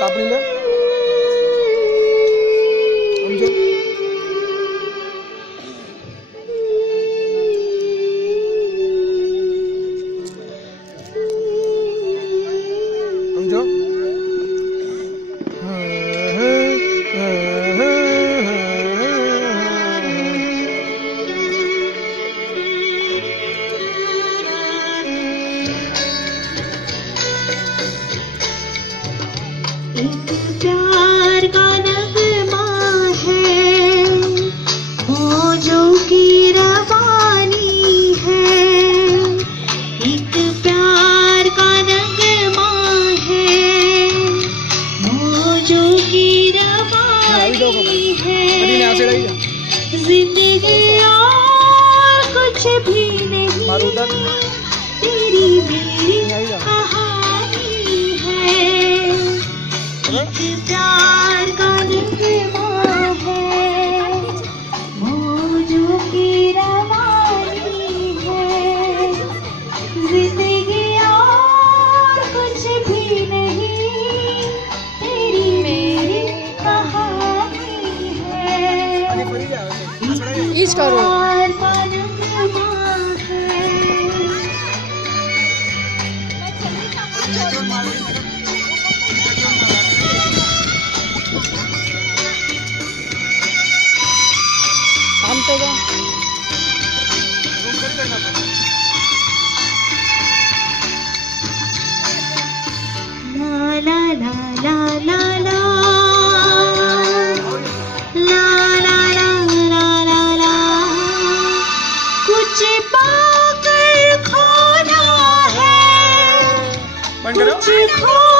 तापनी ले समझो एक प्यार का नगमा है, मौजों की रवानी है। एक प्यार का नगमा है, मौजों की रवानी है। जिंदगी और कुछ भी नहीं, तेरी मेरी कहानी है। एक प्यार का नगमा है, मौजों की रवानी है। जिंदगी और कुछ भी नहीं, तेरी मेरी कहानी है। ईच करो प्यार का नगमा है। ला ला ला ला ला ला ला ला ला ला ला। कुछ पाकर खोना है, कुछ खो